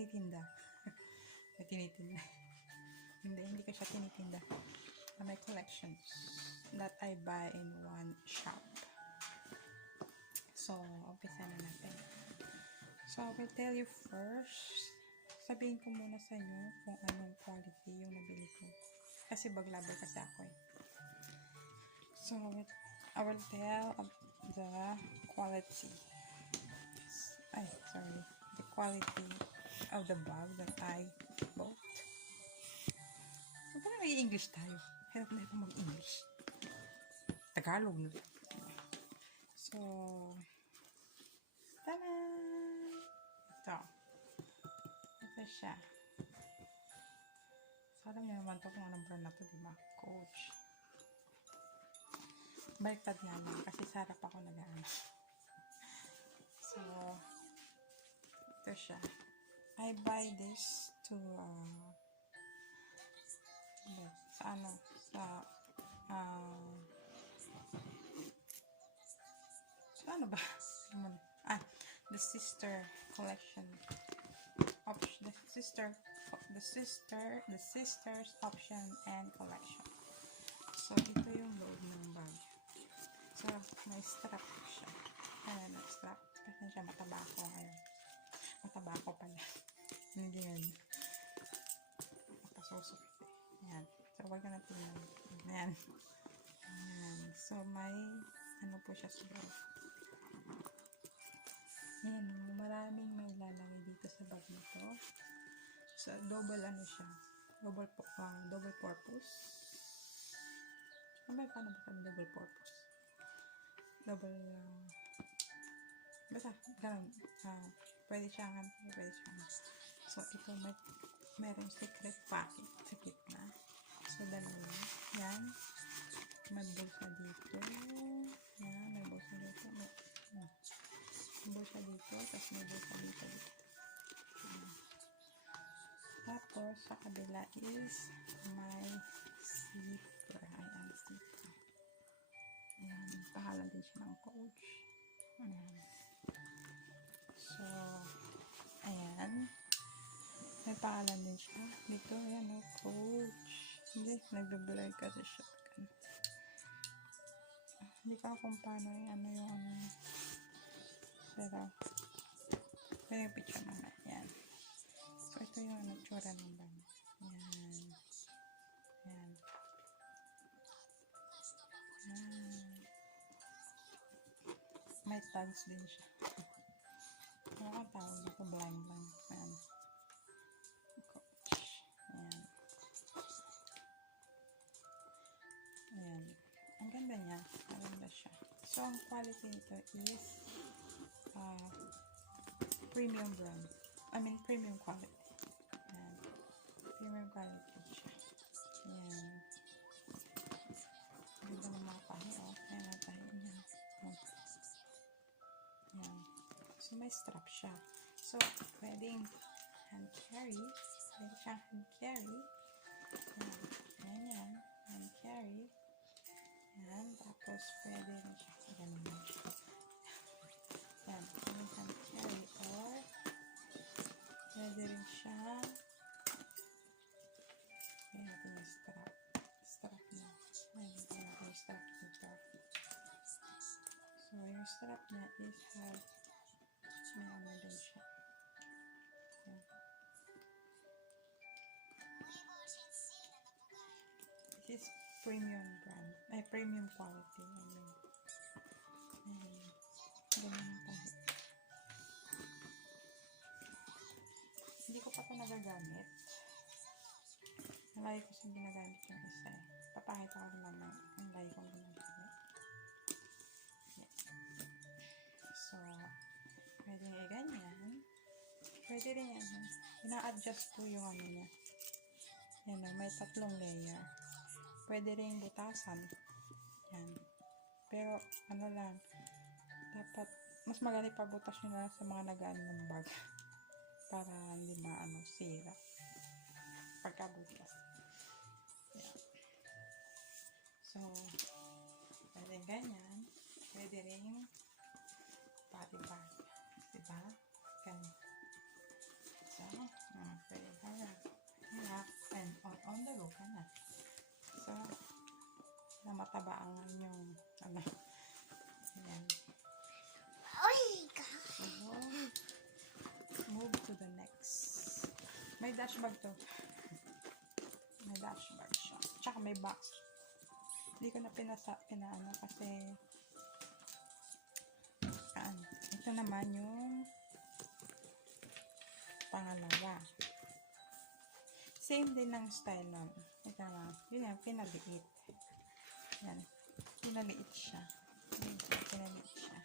tinitinda. May tinitinda. Hindi ko siya tinitinda. My collections that I buy in one shop. So, umpisa na natin. So, I will tell you first. Sabihin ko muna sa inyo kung anong quality yung nabili ko. Kasi bag lover kasi ako eh. So, I will tell the quality. The quality of the bag that I bought. Huwag na mag-English tayo. Hirap na ito mag-English. Tagalog na. So, tada! Ito siya. So, alam niyo naman ito kung anong brand na ito, diba? Coach. Baliktad nga lang kasi sarap ako nag-ano. So, ito siya. I buy this to the sister collection option, the sisters option and collection. So ito yung loob ng bag. So may strap siya. Strap kasi siya mataba ako pala. Hindi yan mapasusok. Ayan. So wag na natin yan. Ayan. So may ano po siya sa loob. Ayan, maraming may lalagay dito sa bag nito. So, double ano siya. Double purpose. Paano ba sabi double purpose? Basta, ganun. Pwede siyang. So, ito meron secret pocket sa gitna. So, dalawa. Yan. May bulsa dito. Yan, may bulsa dito. May bulsa dito, tapos may bulsa dito. Tapos, sa kabila is may zipper. Ayan, zipper. Ayan, pahala din siya ng Coach. Ayan. So, ayan. May pahalan din siya. Dito, ayan, Coach. Hindi, nagbe-blur kasi siya. Hindi ko kung paano yung pero may picture naman. Yan. So, ito yung tsura ng bag. Yan. May tags din siya. Ano ka tawag dito? Blind. Yan. Coach. Ayan. Ang ganda niya. Maganda siya. So, ang quality nito is premium brand. Premium quality. Ayan. Premium quality siya. Ayan. Ganda ng mga tahi. Ayan ang tahi niya. Ayan. So, may strap siya. So, pwedeng hand carry. Pwede siyang hand carry. Ayan. Hand carry. Ayan. Tapos, pwede rin siya. Ganun lang siya. Ayan. Pwede hand carry or pwede rin siya. Ayan natin yung strap. Strap na. Ayan natin yung strap dito. So, yung strap niya is may ano din siya. Ayan. This is premium brand. Premium quality. Ayan. Ganun tayo. Hindi ko pa ito nagagamit. Nalagi ko siyang ginagamit yung isa eh. Papakita ko naman na ang lagi kong ginagamit. Yes. So, pwede nga ganyan. Pwede rin yan. Ina-adjust po yung ano niya. Yan o, may 3 layer. Pwede rin butasan. Yan. Pero, ano lang, dapat, mas magaling pa butas nyo na sa mga nag-ano ng bag. Para hindi sira. Pagkabutas. Yan. So, pwede ganyan. Pwede rin pati-pati. Diba? Ganyan. So, na mataba ang yung ano. Ayan. So, move to the next. May dashbag to. May dashbag siya. Tsaka may box. Hindi ko na pinaano kasi ito naman yung pangalawa. Same din ng style nun. Ito naman. Yun yan, pinaliit. Yan. Pinaliit siya. Pinaliit siya.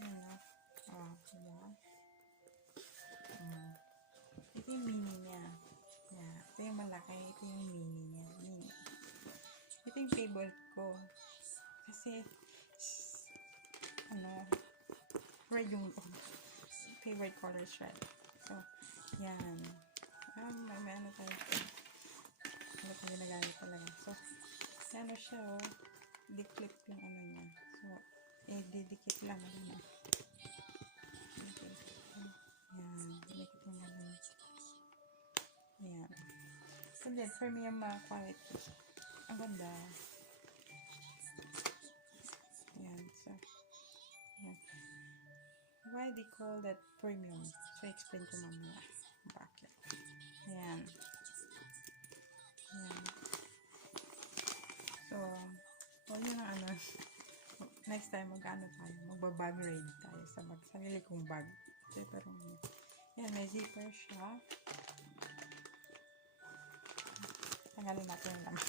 Yun na. Diba? Ito yung mini niya. Yan. Ito yung malaki. Ito yung mini niya. Mini. Ito yung favorite ko. Kasi, red yung favorite color is red. So, yan. May ano tayo. Ano pa ginagamit talaga. So, ano siya, di-clip yung ano niya. So, didikit lang. Yan. Didikit yung ano niya. Yan. So, then, premium quality. Ang ganda. Yan. So, yan. Why they call that premium? So, explain ko mamaya. Bakit? Yan. Yan. So, huwag nyo na next time tayo, magbabag raid tayo sa sarili kong bag. Pero, yan, may zipper siya. Tanggalin natin yung laman.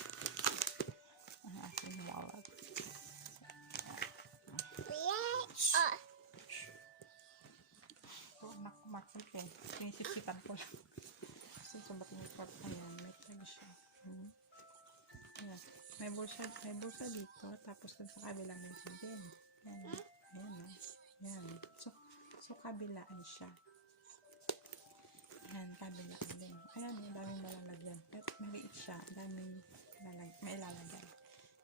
Ang aking wallet. Naku, eh. Pinisip-sipan ko lang. Kasi sumating yung part. Ayan, may tag siya. Ayan. May bulsa dito. Tapos dun sa kabilang may din. Ayan. Ayan. Ayan. So kabilaan siya. Ayan, kabilaan din. Ayan, may daming malalagyan. At maliit siya. Daming may ilalagay.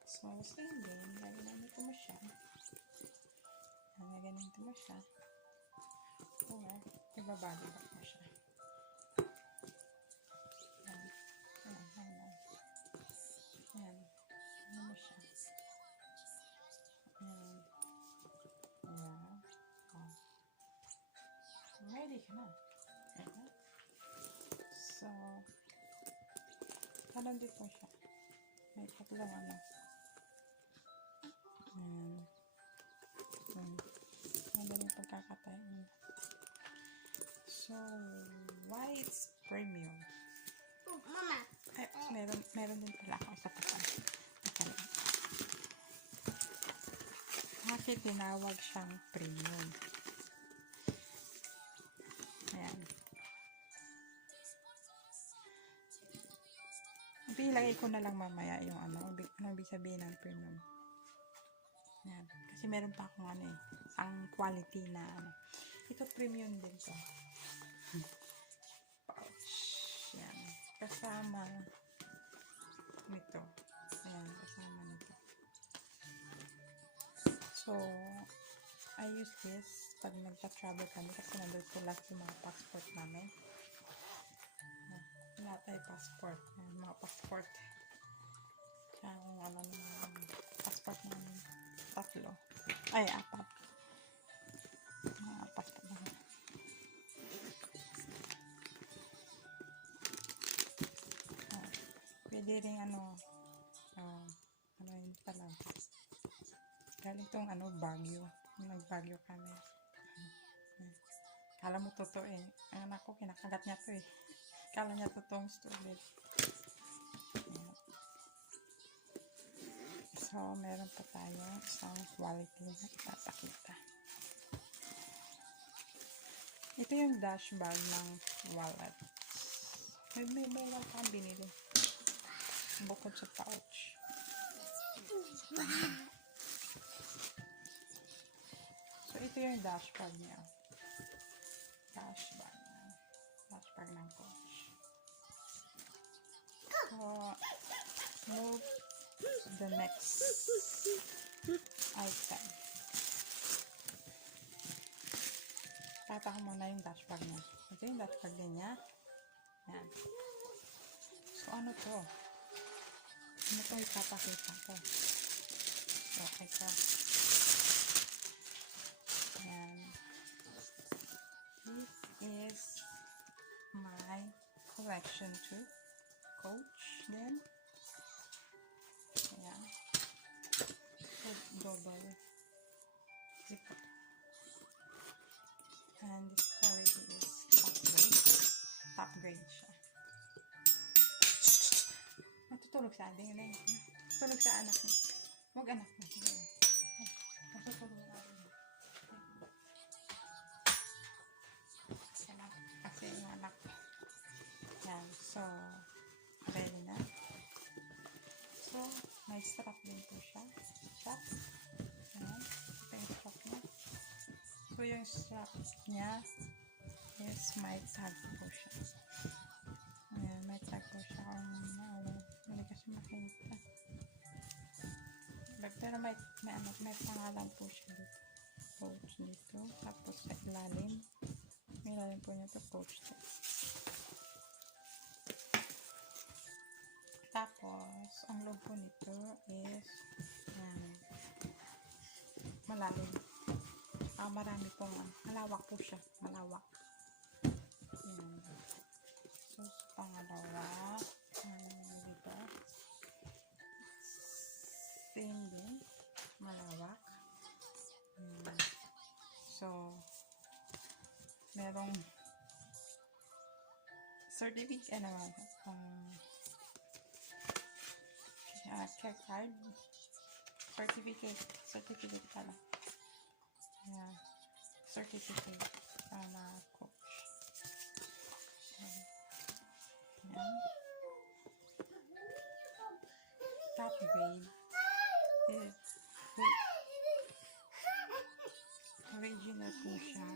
So, same din. Ganito mo siya. Ganito mo siya. Or, ibabali back mo siya. Ayan. Ayan. Ano mo siya? Ayan. Ayan. Ready ka na. Ayan. So, parang dito siya. May tatlong ano. Ayan. Madaling pagkakatayin. So, why it's premium? Oh, Mama. Ay, meron din pala ako sa pasan. Bakit tinawag siyang premium? Ayan. Ito ilagay ko na lang mamaya yung ano ibig sabihin ng premium. Ayan. Kasi meron pa akong ang quality na Ito premium din to. Pouch. Yan. Kasama nito. Ayan, kasama nito. So, I use this pag nagpa-travel kami kasi nandun ko last yung mga passport namin. Lahat ay passport. Ayan, mga passport. Kaya passport namin. 3. Ay, 4. Mga passport namin. Pwede rin yun pala. Galing tong Baguio. Nag-Baguio kami. Kala mo totoo eh. Ang anak ko, kinakagat niya to eh. Kala niya totoong story. So, meron pa tayo isang quality na ipapakita. Ito yung dash bag ng wallet. May wallet kang binili. Bukod sa pouch. So, ito yung dash bag niya. Dash bag ng coach. So, move to the next item. Tata ko muna yung dash bag niya. Ito yung dash bag niya. Yan. So, ano to? Ano ito ipapakita ko? So, ito. Ayan. This is my collection too. Coach din. Ayan. So, double zipper. And this quality is top grade. Top grade siya. Natutulog sa atin yun eh. Natutulog sa anak mo. Huwag anak mo. Natutulog sa atin. Kasi yung anak. Yan. So, ready na. So, may strap din po siya. Strap. Ayan. Ito yung strap niya. So, yung strap niya is may tag po siya. Ayan, may tag po siya. Hindi kasi makita. Pero may pangalan po siya dito. Coach dito. Tapos sa ilalim. May ilalim po niya ito. Coach dito. Tapos, ang loob po nito is malalim. Marami pong malawak po siya. Malawak. Yan. So, sa pangalawa, dito. Same din. Malawak. So, merong certificate, care card. Certificate pala. Yeah. Certificate na coach. Yan. Top grade. Original po siya.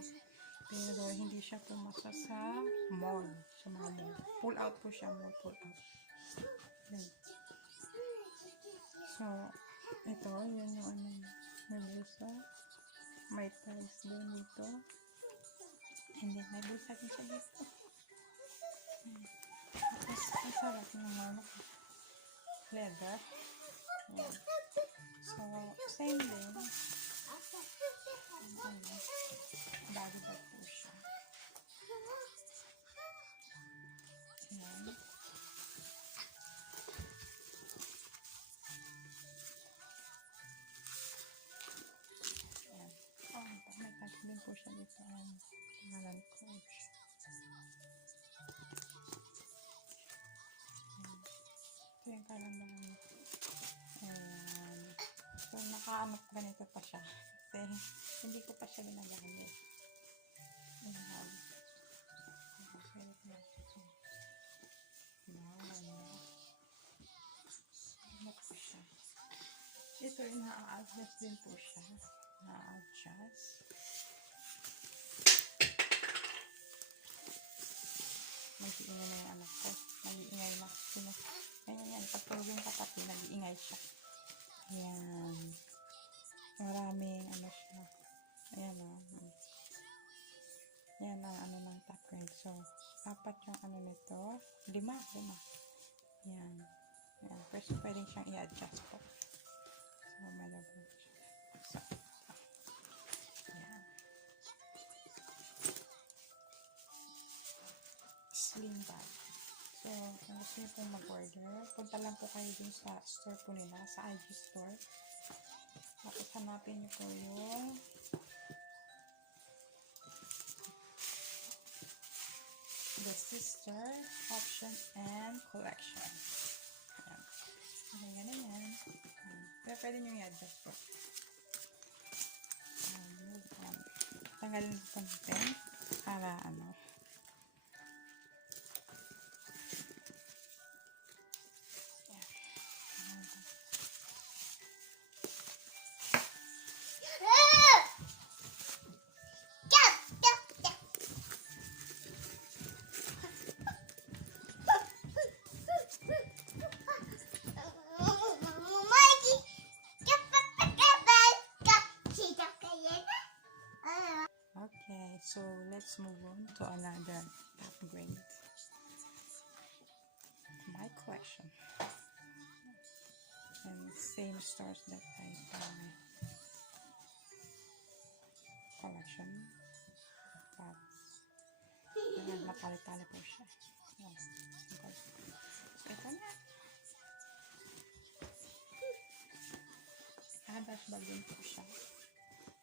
Pero hindi siya pumasa sa mall. Sa mga mall. Pull out po siya. Mall pull out. Then, so, ito, yun yung may bulsa. May ties din dito. And then, may bulsa din siya dito. Tapos, ang sarap naman. Leather. Yan. So, same din. Bagay bag po siya. Yan. May tag din po siya dito ang pangalan coach. Ito yung karamdaman. Ayan. So, nakaanap ganito pa siya. Kasi, hindi ko pa siya ginagamit. Ayan. Ano po siya? Ito yung na-adjust din po siya. Na-adjust. Nag-iingay na yung anak ko. Nag-iingay na. Ganyan yan. Pagtulog yung kapatid, nag-iingay siya. Ayan. Maraming siya. Ayan o. Yan ang ng top grade. So, 4 yung nito. 5. Ayan. Ayan. First, pwedeng siyang i-adjust po. So, malabo siya. So, ayan. Sling bag. So, kung gusto nyo pong mag-order, punta lang po kayo dun sa store po nila, sa IG store. Tapos, hanapin nyo po yung The Sister Option and Collection. Ayan. Ayan. Pero pwede nyo i-adjust po. Tanggalin po natin para Okay, so let's move on to another top grade. My collection. and same stores that I buy collection. But matali-tali po siya. Yes. So, ito na. Dashbag din po siya.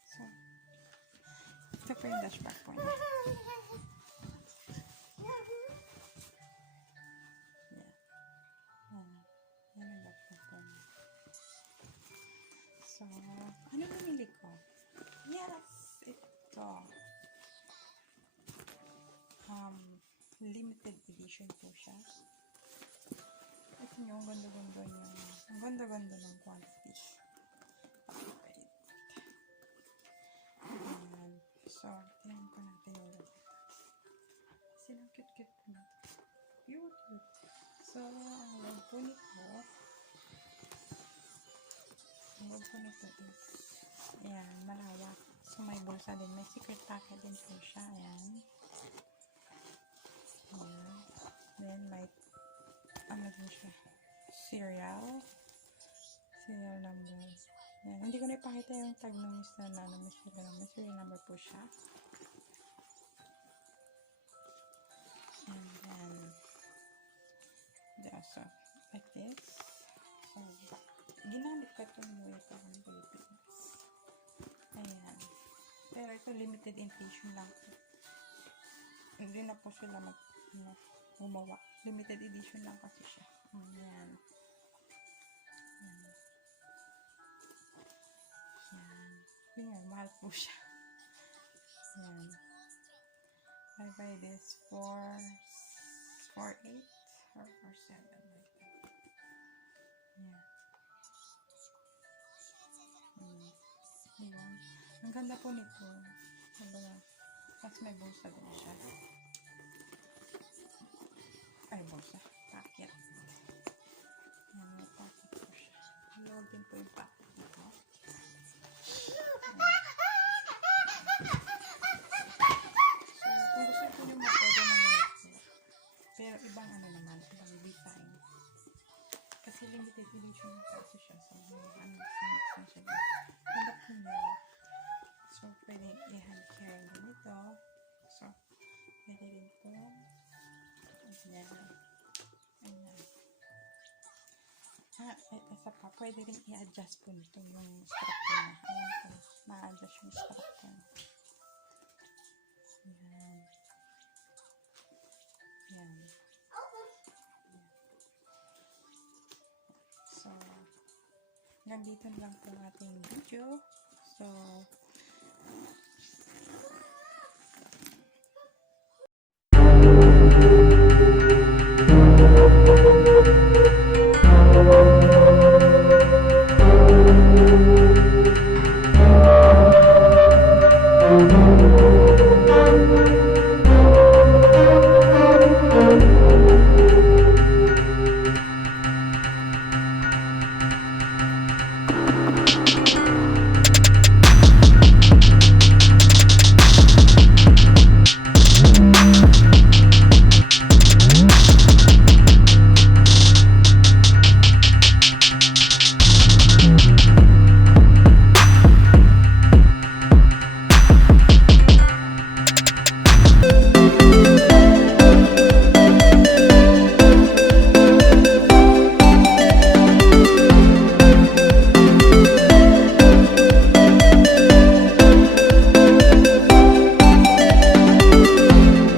So, ito po yung dashbag po niya. Yan ang dashbag po niya. So, ano namili ko? Yes! Ito. Limited edition po siya. Ito nyo, ang ganda-ganda niya. Ang ganda-ganda ng quantity. Ayan. So, tingnan po natin yung loob ito. Kasi ang cute-cute po nito. Cute! So, ang loob po nito, is, ayan, malawak. So, may bulsa din. May secret pocket din po siya. Ayan. Ayan. Then, may, ano din siya? Serial number. Ayan. Hindi ko na ipakita yung tag ng Mr. na may serial number po siya. And then, so, like this. So, ginamit ko ito muna ito ng Philippines. Ayan. Pero ito, limited edition lang. Hindi na po sila gumawa. Limited edition lang kasi siya. Ayan. Ayan. Ayan, mahal po siya. Ayan. I buy this for 4.8 or 4.7 like that. Ayan. Ayan. Ang ganda po nito. Tapos may bulsa din siya. Ay, bulsa. Packet. Ayan, may packet po siya. Load din po yung packet nito. Pero ibang ano naman, ibang design. Kasi limited edition na kasi siya. So, ano siya. Hanap ko niya. So, pwede i-hand carry ganito. So, pwede rin po. Ayan. Ayan. Isa pa, pwede rin i-adjust po nito yung strap ko niya. Ayan po. Ma-adjust yung strap ko niya. Ayan. Ayan. So, nandito lang po ang ating video. So,